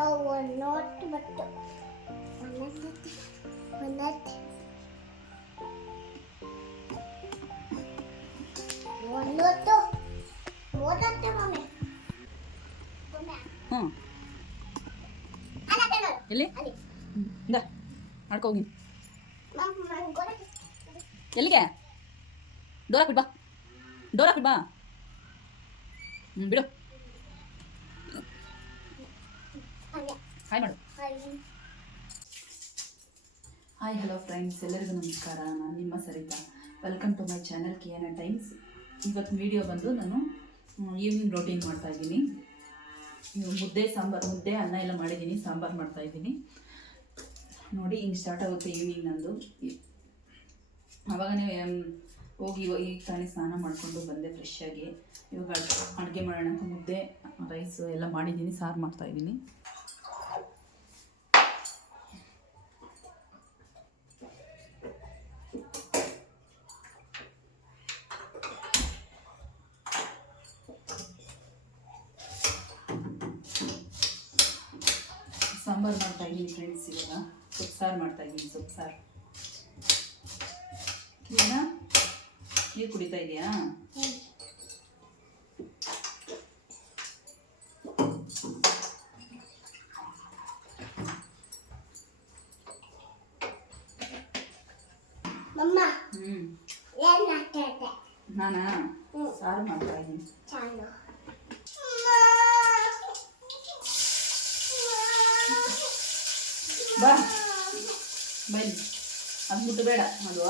Note but ಒಂದೊತ್ತು ಓದತ್ತೆ mummy ಹ್ಞೂ ಎಲ್ಲಿ ಇಂದ ಆಡ್ಕೋಗಿ ಎಲ್ಲಿಗೆ ಡೋರ್ ಹಾಕ್ಬಿಡ್ ಬಾ ಡೋರ್ ಹಾಕ್ಬಿಡ್ ಬಾ ಬಿಡು ಹಾಯ್ ಮಾಡು ಹಾಯ್ ಹಲೋ ಫ್ರೆಂಡ್ಸ್, ಎಲ್ಲರಿಗೂ ನಮಸ್ಕಾರ. ನಾನು ನಿಮ್ಮ Sarita. Welcome to my channel KN times. ಇವತ್ತು ವಿಡಿಯೋ ಬಂದು ನಾನು ಈವ್ನಿಂಗ್ ರೋಟೀನ್ ಮಾಡ್ತಾಯಿದ್ದೀನಿ. ಮುದ್ದೆ ಅನ್ನ ಎಲ್ಲ ಮಾಡಿದ್ದೀನಿ, ಸಾಂಬಾರು ಮಾಡ್ತಾಯಿದ್ದೀನಿ. ನೋಡಿ ಹಿಂಗೆ ಸ್ಟಾರ್ಟ್ ಆಗುತ್ತೆ ಈವ್ನಿಂಗ್ ನಂದು. ಆವಾಗನೇ ಹೋಗಿ ಈಗ ತಾನೇ ಸ್ನಾನ ಮಾಡಿಕೊಂಡು ಬಂದೆ ಫ್ರೆಶ್ ಆಗಿ. ಇವಾಗ ಅಡುಗೆ ಮಾಡೋಣ ಅಂತ ಮುದ್ದೆ ರೈಸು ಎಲ್ಲ ಮಾಡಿದ್ದೀನಿ, ಸಾರು ಮಾಡ್ತಾಯಿದ್ದೀನಿ. ಸಾಂಬಾರು ಮಾಡ್ತಾಯಿದ್ದೀನಿ ಫ್ರೆಂಡ್ಸ್. ಇವಾಗ ಸೊಪ್ಪು ಸಾರು ಮಾಡ್ತಾಯಿದ್ದೀನಿ. ಸೊಪ್ಪು ಸಾರು ನೀರು ಕುಡಿತಾ ಇದೆಯಾ? ನಾನಾ ಸಾರು ಮಾಡ್ತಾ ಇದ್ದೀನಿ. ಬಾ ಬೈಲಿ, ಅದು ಮುಟ್ಟಬೇಡ. ಅದು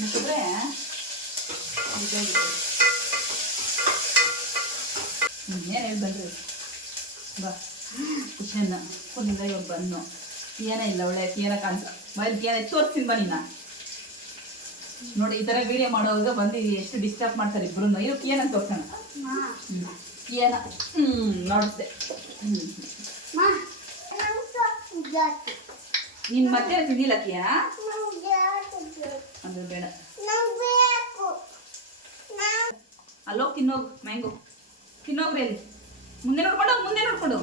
ಮುಟ್ಟಿದ್ರೆ ಏನು ಹೇಳಿ ಬಂದ್ರಿ. ಬಾ ಖುಷಿಯನ್ನ ಕೊನಿಂದ ಇವಾಗ ಬಂದು ಏನೇ ಇಲ್ಲ, ಒಳ್ಳೆ ಏನ ಕಾಣಿಸ ಬೈಲಿ ಏನ ತೋರಿಸ್ತೀನಿ ಬನ್ನಿ. ನೋಡಿ ಈ ಥರ ವಿಡಿಯೋ ಮಾಡೋವಾಗ ಬಂದು ಎಷ್ಟು ಡಿಸ್ಟರ್ಬ್ ಮಾಡ್ತಾರೆ ಇಬ್ರು. ಇವಕ್ಕೆ ಏನಂತ ತೋರ್ಸೋಣ. ಏನ ನೋಡಿಸ್ದೆ. ನೀನು ಮತ್ತೆ ತಿನ್ನಿಲ್ಲಕ್ಕಿಯಾ? ಅದು ಬೇಡ, ಅಲ್ಲೋಗಿ ತಿನ್ನೋಗು. ಮ್ಯಾಂಗೋ ತಿನ್ನೋಗ್ರಿ. ಅಲ್ಲಿ ಮುಂದೆ ನೋಡ್ಕೊಂಡು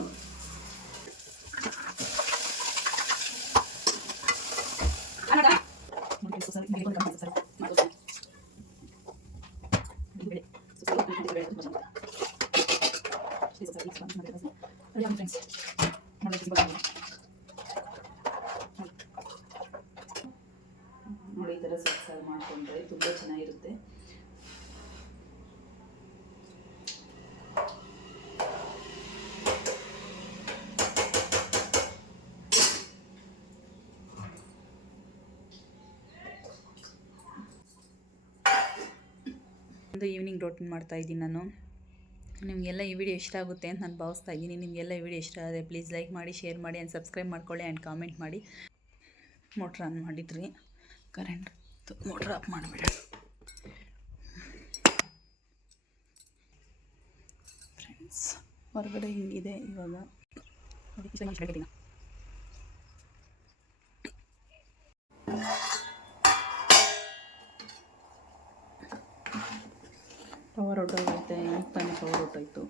ನೋಡಿ ಈ ಥರ ಸಾರು ಮಾಡಿಕೊಂಡ್ರೆ ತುಂಬ ಚೆನ್ನಾಗಿರುತ್ತೆ. ಒಂದು ಈವ್ನಿಂಗ್ ರೋಟೀನ್ ಮಾಡ್ತಾ ಇದ್ದೀನಿ ನಾನು. ನಿಮಗೆಲ್ಲ ಈ ವಿಡಿಯೋ ಇಷ್ಟ ಆಗುತ್ತೆ ಅಂತ ನಾನು ಭಾವಿಸ್ತಾ ಇದ್ದೀನಿ. ನಿಮಗೆಲ್ಲ ಈ ವಿಡಿಯೋ ಇಷ್ಟ ಆದರೆ ಪ್ಲೀಸ್ ಲೈಕ್ ಮಾಡಿ, ಶೇರ್ ಮಾಡಿ ಆ್ಯಂಡ್ ಸಬ್ಸ್ಕ್ರೈಬ್ ಮಾಡ್ಕೊಳ್ಳಿ ಆ್ಯಂಡ್ ಕಾಮೆಂಟ್ ಮಾಡಿ. ಮೋಟ್ರ್ ಆನ್ ಮಾಡಿದ್ರಿ, ಕರೆಂಟ್ ಮೋಟ್ರ್ ಆಫ್ ಮಾಡಿಬಿಡ. ಫ್ರೆಂಡ್ಸ್ ಹೊರಗಡೆ ಹಿಂಗಿದೆ ಇವಾಗ. ಪವರ್ ಹೊಟ್ಟೋಗುತ್ತೆ. ಈಗ ತಾನೇ ಪವರ್ ಹೊಟ್ಟೋಯ್ತು.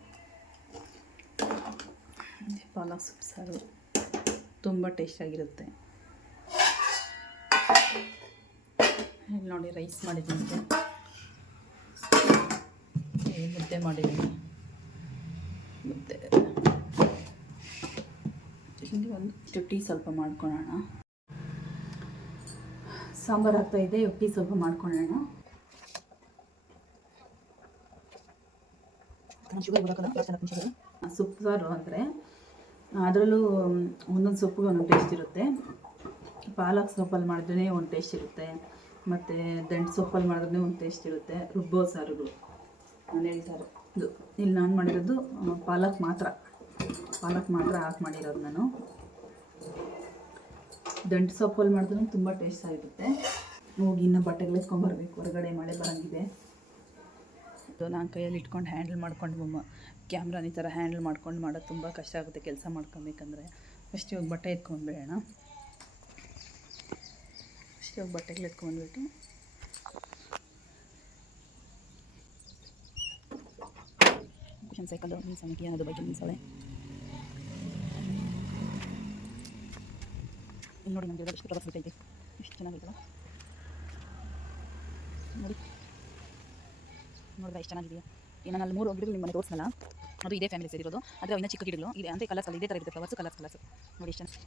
ಪಾಲಕ್ ಸೊಪ್ಪು ಸಾರು ತುಂಬ ಟೇಸ್ಟಾಗಿರುತ್ತೆ. ಇಲ್ಲಿ ನೋಡಿ ರೈಸ್ ಮಾಡಿದ್ದೀನಿ, ಮುದ್ದೆ ಮಾಡಿದ್ದೀನಿ. ಮುದ್ದೆ ಇಲ್ಲಿ ಒಂದು ಟೀ ಸ್ವಲ್ಪ ಮಾಡ್ಕೊಳ್ಳೋಣ. ಸಾಂಬಾರು ಹಾಕ್ತಾಯಿದ್ದೆ, ಟೀ ಸ್ವಲ್ಪ ಮಾಡ್ಕೊಳ್ಳೋಣ. ಸೊಪ್ಪು ಸಾರು ಅಂದರೆ ಅದರಲ್ಲೂ ಒಂದೊಂದು ಸೊಪ್ಪಿಗೆ ಒಂದೊಂದು ಟೇಸ್ಟ್ ಇರುತ್ತೆ. ಪಾಲಕ್ ಸೊಪ್ಪಲ್ಲಿ ಮಾಡಿದ್ರೆ ಒಂದು ಟೇಸ್ಟ್ ಇರುತ್ತೆ, ಮತ್ತು ದಂಟು ಸೊಪ್ಪಲ್ಲಿ ಮಾಡಿದ್ರೆ ಒಂದು ಟೇಸ್ಟ್ ಇರುತ್ತೆ. ರುಬ್ಬೋ ಸಾರುಗಳು ನಾನು ಹೇಳ್ತಾರೆ ಇದು. ಇಲ್ಲಿ ನಾನು ಮಾಡಿರೋದು ಪಾಲಕ್ ಮಾತ್ರ ಹಾಕಿ ಮಾಡಿರೋದು ನಾನು. ದಂಟು ಸೊಪ್ಪಲ್ಲಿ ಮಾಡಿದ್ರೆ ತುಂಬ ಟೇಸ್ಟ್ ಆಗಿರುತ್ತೆ. ಹೋಗಿ ಇನ್ನೂ ಬಟ್ಟೆಗಳು ಎತ್ಕೊಂಡ್ಬರ್ಬೇಕು, ಹೊರಗಡೆ ಮಳೆ ಬರೋಂಗಿದೆ. ನಾನು ಕೈಯಲ್ಲಿ ಇಟ್ಕೊಂಡು ಹ್ಯಾಂಡಲ್ ಮಾಡ್ಕೊಂಡು ಕ್ಯಾಮ್ರಾನ ಈ ಥರ ಹ್ಯಾಂಡಲ್ ಮಾಡ್ಕೊಂಡು ಮಾಡೋದು ತುಂಬ ಕಷ್ಟ ಆಗುತ್ತೆ ಕೆಲಸ ಮಾಡ್ಕೊಬೇಕಂದ್ರೆ. ಫಸ್ಟ್ ಇವಾಗ ಬಟ್ಟೆ ಎತ್ಕೊಂಡ್ಬಿಡೋಣ. ಫಸ್ಟ್ ಇವಾಗ ಬಟ್ಟೆಗಳು ಎತ್ಕೊಂಡ್ಬಿಟ್ಟು ಕುಷನ್ ಸೈಕಲ್ಲು, ಮೀನ್ಸಣಿಕೆ ಅನ್ನೋದು ಬಗ್ಗೆ ಮೀನ್ಸಳೆ ನೋಡಿ ನಮಗೆ ಎಷ್ಟು ಕಲರ್ಸ್ ಐತೆ, ಎಷ್ಟು ಚೆನ್ನಾಗೈತಲ್ಲ ನೋಡಿ. ನೋಡಿದ್ರೆ ಎಷ್ಟು ಚೆನ್ನಾಗಿದೆಯಾ. ನಾನು ಅಲ್ಲಿ 3 ಗಿಡಗಳು ನಿಮ್ಮ ಮನೆ ತೋರಿಸಲ್ಲ, ಅದು ಇದೇ ಫ್ಯಾಮಿಲಿ ಸೇರಿರೋದು. ಆದರೆ ಇನ್ನೂ ಚಿಕ್ಕ ಗಿಡಗಳು ಇದೆ ಅಂದರೆ ಕಲರ್ಸಲ್ಲಿ ಇದೇ ಥರ ಇರುತ್ತೆ. ಫ್ಲವರ್ಸು ಕಲರ್ಸ್ ನೋಡಿ ಎಷ್ಟು ಚೆನ್ನಾಗಿ.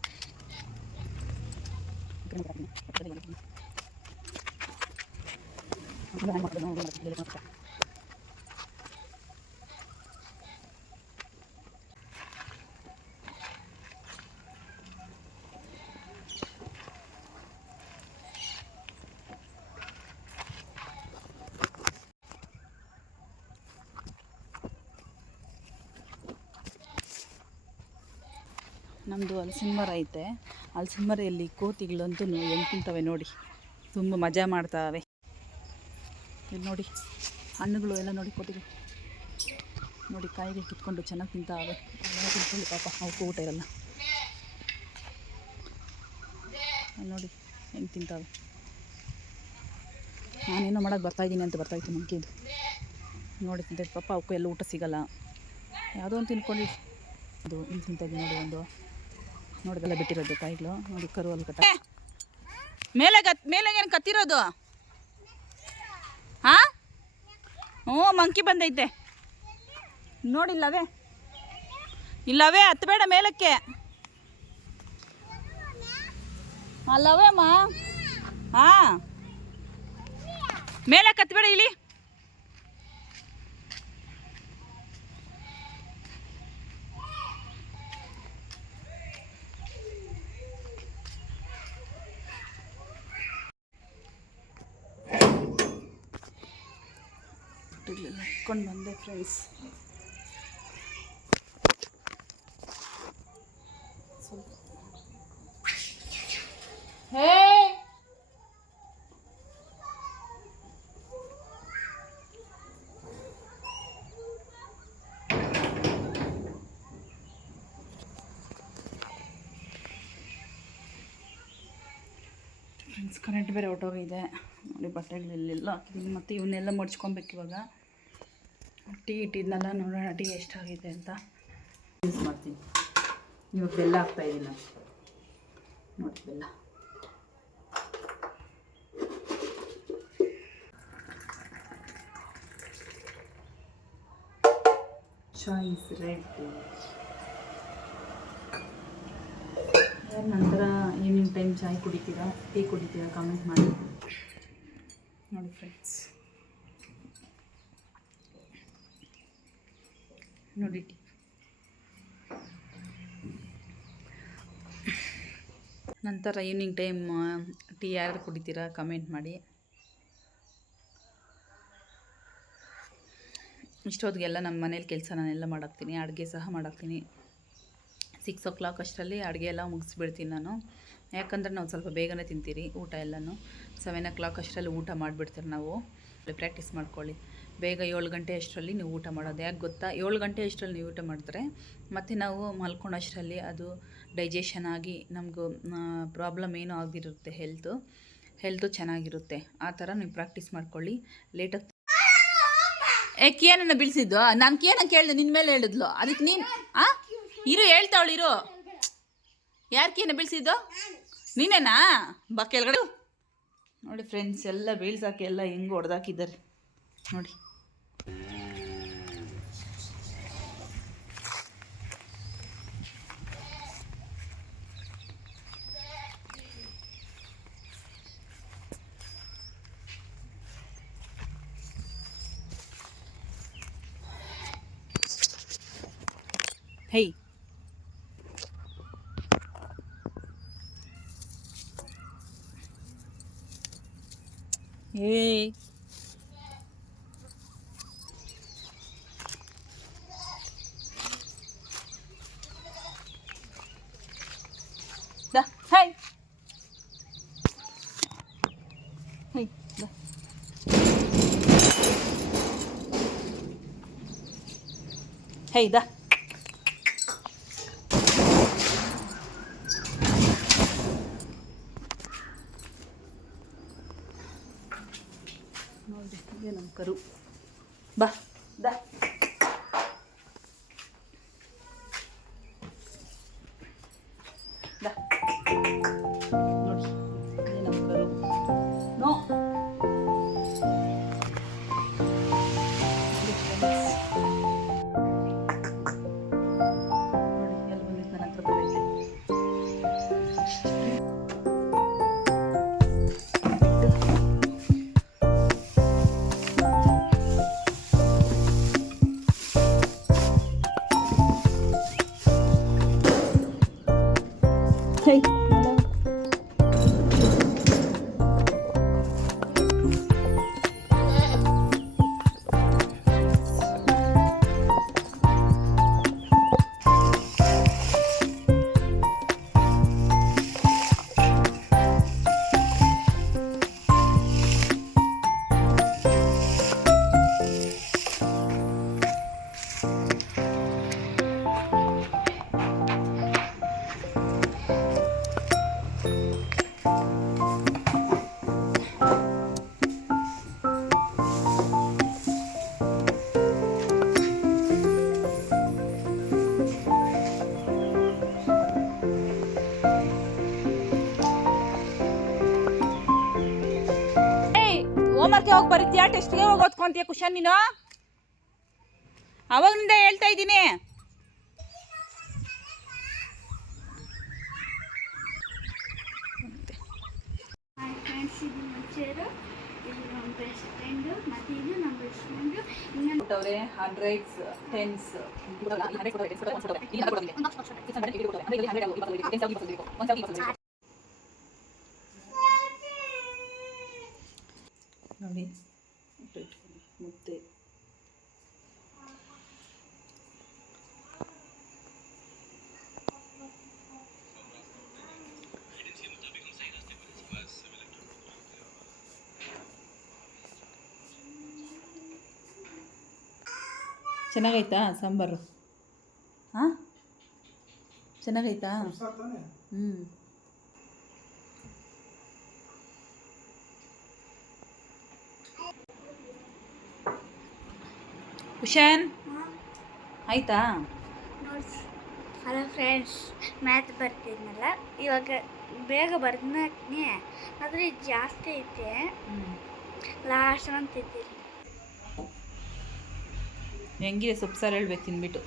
ನಮ್ಮದು ಹಲಸಿನ ಮರ ಐತೆ. ಹಲಸಿನ ಮರೆಯಲ್ಲಿ ಕೋತಿಗಳಂತೂ ಹೆಂಗೆ ತಿಂತವೆ ನೋಡಿ, ತುಂಬ ಮಜಾ ಮಾಡ್ತಾವೆ. ಇಲ್ಲಿ ನೋಡಿ ಹಣ್ಣುಗಳು ಎಲ್ಲ ನೋಡಿ, ಕೋತಿಗಳು ನೋಡಿ ಕಾಯಿಗಳು ಕಿತ್ಕೊಂಡು ಚೆನ್ನಾಗಿ ತಿಂತಾವೆ. ಎಲ್ಲ ತಿನ್ಕೊಳ್ಳಿ ಪಾಪ, ಅವಕ್ಕೂ ಊಟ ಇರಲ್ಲ. ಅಲ್ಲಿ ನೋಡಿ ಹೆಂಗೆ ತಿಂತಾವೆ. ನಾನೇನೋ ಮಾಡೋಕ್ಕೆ ಬರ್ತಾಯಿದ್ದೀನಿ ಅಂತ ಬರ್ತಾಯಿತ್ತು ನಮಗೆ ಇದು ನೋಡಿ ತಿಂತೈತೆ ಪಾಪ. ಅವಕ್ಕೂ ಎಲ್ಲ ಊಟ ಸಿಗೋಲ್ಲ, ಯಾವುದೋ ಒಂದು ತಿನ್ಕೊಂಡು ಇದು ಇಲ್ಲಿ ತಿಂತಾಯಿದ್ದೀನಿ ನೋಡಿ. ಒಂದು ನೋಡಿದೆಲ್ಲ ಬಿಟ್ಟಿರೋದು ಕಾಯಿಗಳು ನೋಡಿ. ಕರು ಅಲ್ಲಿ ಕಟ್ಟ ಮೇಲೆ ಏನು ಕತ್ತಿರೋದು? ಹಾಂ ಹ್ಞೂ ಮಂಕಿ ಬಂದೈತೆ ನೋಡಿಲ್ಲವೇ, ಇಲ್ಲವೇ ಹತ್ತಬೇಡ ಮೇಲಕ್ಕೆ. ಅಲ್ಲವೇ ಅಮ್ಮ, ಹಾಂ ಮೇಲೆ ಕತ್ತಬೇಡ ಇಲ್ಲಿ. ಇಟ್ಕೊಂಡು ಬಂದೆ ಫ್ರೆಂಡ್ಸ್. ಹೇ ಫ್ರೆಂಡ್ಸ್, ಕರೆಂಟ್ ಬೇರೆ ಹೊರಟೋಗಿದೆ ನೋಡಿ. ಬಟ್ಟೆಗಳೆಲ್ಲ ಹಾಕಿದ್ದೀನಿ, ಮತ್ತು ಇವನ್ನೆಲ್ಲ ಮಡ್ಚ್ಕೊಬೇಕು ಇವಾಗ. ಟೀ ಇಟ್ಟಿದ್ನೆಲ್ಲ ನೋಡೋಣ ಟೀ ಎಷ್ಟಾಗಿದೆ ಅಂತ ಯೂಸ್ ಮಾಡ್ತೀನಿ. ಇವಾಗ ಬೆಲ್ಲ ಹಾಕ್ತಾಯಿದ್ದೀನಿ ನಾನು ನೋಡಿ. ಬೆಲ್ಲ ಚಾಯ್ ಇಸ್ ರೆಡಿ. ನಂತರ ಈವ್ನಿಂಗ್ ಟೈಮ್ ಚಾಯ್ ಕುಡಿತೀರಾ, ಟೀ ಕುಡಿತೀರಾ, ಕಾಮೆಂಟ್ ಮಾಡಿ ನೋಡಿ ಫ್ರೆಂಡ್ಸ್. ನೋಡಿ ಟೀ. ನಂತರ ಈವ್ನಿಂಗ್ ಟೈಮ್ ಟೀ ಯಾರು ಕುಡಿತೀರಾ ಕಮೆಂಟ್ ಮಾಡಿ. ಇಷ್ಟೊತ್ತಿಗೆಲ್ಲ ನಮ್ಮ ಮನೇಲಿ ಕೆಲಸ ನಾನೆಲ್ಲ ಮಾಡಾಕ್ತೀನಿ, ಅಡುಗೆ ಸಹ ಮಾಡಾಕ್ತೀನಿ. 6 o'clock ಅಷ್ಟರಲ್ಲಿ ಅಡುಗೆ ಎಲ್ಲ ಮುಗಿಸ್ಬಿಡ್ತೀನಿ ನಾನು. ಯಾಕಂದರೆ ನಾವು ಸ್ವಲ್ಪ ಬೇಗನೆ ತಿಂತೀರಿ ಊಟ ಎಲ್ಲನೂ. 7 o'clock ಅಷ್ಟರಲ್ಲಿ ಊಟ ಮಾಡಿಬಿಡ್ತೀರಿ ನಾವು. ಪ್ರಾಕ್ಟೀಸ್ ಮಾಡ್ಕೊಳ್ಳಿ. ಬೇಗ 7 ಗಂಟೆ ಅಷ್ಟರಲ್ಲಿ ನೀವು ಊಟ ಮಾಡೋದು. ಯಾಕೆ ಗೊತ್ತಾ, 7 ಗಂಟೆ ಅಷ್ಟರಲ್ಲಿ ನೀವು ಊಟ ಮಾಡಿದ್ರೆ ಮತ್ತು ನಾವು ಮಲ್ಕೊಳ್ಳೋಷ್ಟರಲ್ಲಿ ಅದು ಡೈಜೆಷನ್ ಆಗಿ ನಮಗೂ ಪ್ರಾಬ್ಲಮ್ ಏನೂ ಆಗಿರುತ್ತೆ. ಹೆಲ್ತು ಚೆನ್ನಾಗಿರುತ್ತೆ. ಆ ಥರ ನೀವು ಪ್ರಾಕ್ಟೀಸ್ ಮಾಡ್ಕೊಳ್ಳಿ. ಲೇಟಾಗಿ ಕೇನನ್ನು ಬೀಳಿಸಿದ್ದು ನಾನು ಕೇನ ಕೇಳಿದೆ, ನಿನ್ನ ಮೇಲೆ ಹೇಳಿದ್ಲು. ಅದಕ್ಕೆ ನೀನು ಇರು ಹೇಳ್ತಾವಳು ಇರು. ಯಾರು ಕೇನ ಬೀಳಿಸಿದ್ದು? ನೀನೇನಾ? ಬಾ ಕೆಳಗಡೆ ನೋಡಿ ಫ್ರೆಂಡ್ಸ್. ಎಲ್ಲ ಬೀಳ್ಸಾಕಿ ಎಲ್ಲ ಹೆಂಗೆ ಹೊಡೆದಾಕಿದ್ದಾರೆ ನೋಡಿ. ಹೇ Hey. Da, hey. Hey, da. Hey, da. ನೋಡಿ ಇದೆ ನಮ್ಮ ಕರು. ಬಾ ದಾ. ದಾ. ಹೋಮ್ವರ್ಕ್ಗೆ ಹೋಗಿ ಬರೀತೀಯಾ, ಟೆಸ್ಟ್ಗೆ ಹೋಗಿ ಓದ್ಕೊಂತೀಯ ಕುಶನ್ ನೀನು? ಅವಾಗನಿಂದ ಹೇಳ್ತಾ ಇದ್ದೀನಿ. ಫ್ರೆಂಡ್ಸ್, ಇದು ಮಂಚೂರು, ಇದು ನಮ್ಮ ಬೆಸ್ಟ್ ಫ್ರೆಂಡು, ಮತ್ತು ಇದು ನಮ್ಮ ಬೆಸ್ಟ್ ಫ್ರೆಂಡು. ಅವ್ರೆ ಹಂಡ್ರೆಡ್ಸ್ ಟೆನ್ಸ್ ನೋಡಿ ಮುದ್ದೆ. ಚೆನ್ನಾಗೈತಾ ಸಾಂಬಾರು? ಹಾಂ, ಚೆನ್ನಾಗೈತಾ? ಹ್ಞೂ. ಕುಶನ್ ಆಯ್ತಾ? ಹಲೋ ಫ್ರೆಂಡ್ಸ್, ಮ್ಯಾಥ್ ಬರ್ತಿದ್ನಲ್ಲ, ಇವಾಗ ಬೇಗ ಬರ್ದೀನಿ, ಆದರೆ ಇದು ಜಾಸ್ತಿ ಐತೆ. ಲಾಸ್ಟ್ ಅಂತ ಇದ್ದೀನಿ. ಹೆಂಗಿದೆ ಸೊಪ್ಪು ಸಾರು ಹೇಳ್ಬೇಕು ತಿನ್ಬಿಟ್ಟು.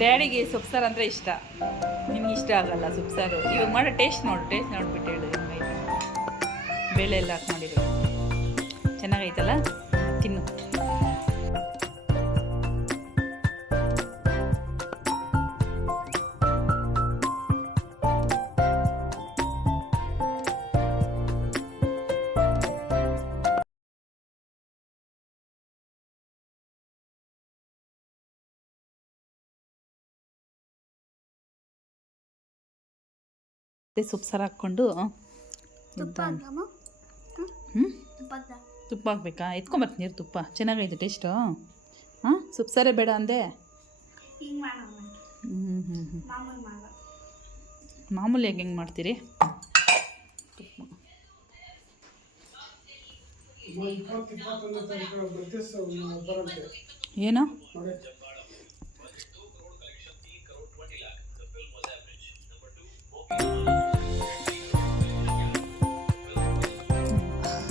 ಡ್ಯಾಡಿಗೆ ಸೊಪ್ಪು ಸಾರು ಅಂದರೆ ಇಷ್ಟ, ನಿಮ್ಗೆ ಇಷ್ಟ ಆಗಲ್ಲ ಸೊಪ್ಪು ಸಾರು. ಇವಾಗ ಮಾಡೋ ಟೇಸ್ಟ್ ನೋಡ್ಬಿಟ್ಟು ಹೇಳು ಹೆಂಗೈತೆ. ಬೇಳೆ ಎಲ್ಲ ಹಾಕಿ ಮಾಡಿರೋದು ಚೆನ್ನಾಗೈತಲ್ಲ, ತಿನ್ನು. ಸೊಪ್ಪು ಸಾರು ಹಾಕ್ಕೊಂಡು ತುಪ್ಪ ಹಾಕ್ಬೇಕಾ? ಎತ್ಕೊಂಬರ್ತೀನಿ ನೀರು ತುಪ್ಪ. ಚೆನ್ನಾಗೈತೆ ಟೇಸ್ಟು. ಹಾಂ, ಸೊಪ್ಪು ಸಾರೇ ಬೇಡ ಅಂದೆ. ಮಾಮೂಲಿ ಹೆಂಗೆ ಮಾಡ್ತೀರಿ? ಏನು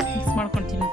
ಮಿಕ್ಸ್ ಮಾಡ್ಕೊಳ್ತೀನಿ.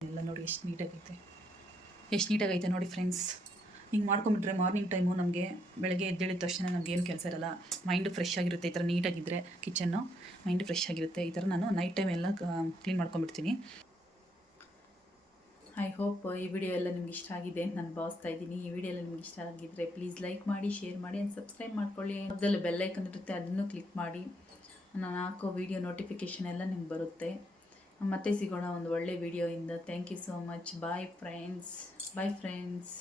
ಎಲ್ಲ ನೋಡಿ ಎಷ್ಟು ನೀಟಾಗೈತೆ ನೋಡಿ ಫ್ರೆಂಡ್ಸ್. ಹಿಂಗೆ ಮಾಡ್ಕೊಂಬಿಟ್ರೆ ಮಾರ್ನಿಂಗ್ ಟೈಮು ನಮಗೆ ಬೆಳಗ್ಗೆ ಎದ್ದೇಳಿದ ತಕ್ಷಣ ನಮಗೇನು ಕೆಲಸ ಇರಲ್ಲ, ಮೈಂಡು ಫ್ರೆಶ್ ಆಗಿರುತ್ತೆ. ಈ ಥರ ನೀಟಾಗಿದ್ದರೆ ಕಿಚನ್ನು ಮೈಂಡು ಫ್ರೆಶ್ ಆಗಿರುತ್ತೆ. ಈ ಥರ ನಾನು ನೈಟ್ ಟೈಮ್ ಎಲ್ಲ ಕ್ಲೀನ್ ಮಾಡ್ಕೊಂಬಿಡ್ತೀನಿ. ಐ ಹೋಪ್ ಈ ವಿಡಿಯೋ ಎಲ್ಲ ನಿಮ್ಗೆ ಇಷ್ಟ ಆಗಿದೆ ನಾನು ಭಾವಿಸ್ತಾ ಇದ್ದೀನಿ. ಈ ವಿಡಿಯೋ ಎಲ್ಲ ನಿಮ್ಗೆ ಇಷ್ಟ ಆಗಿದ್ದರೆ ಪ್ಲೀಸ್ ಲೈಕ್ ಮಾಡಿ, ಶೇರ್ ಮಾಡಿ ಆ್ಯಂಡ್ ಸಬ್ಸ್ಕ್ರೈಬ್ ಮಾಡ್ಕೊಳ್ಳಿ. ಅದರಲ್ಲಿ ಬೆಲ್ಲೈಕನ್ ಇರುತ್ತೆ, ಅದನ್ನು ಕ್ಲಿಕ್ ಮಾಡಿ. ನಾನು ಹಾಕೋ ವಿಡಿಯೋ ನೋಟಿಫಿಕೇಷನ್ ಎಲ್ಲ ನಿಮ್ಗೆ ಬರುತ್ತೆ. ಮತ್ತೆ ಸಿಗೋಣ ಒಂದು ಒಳ್ಳೆ ವಿಡಿಯೋಯಿಂದ. Thank you so much. Bye friends.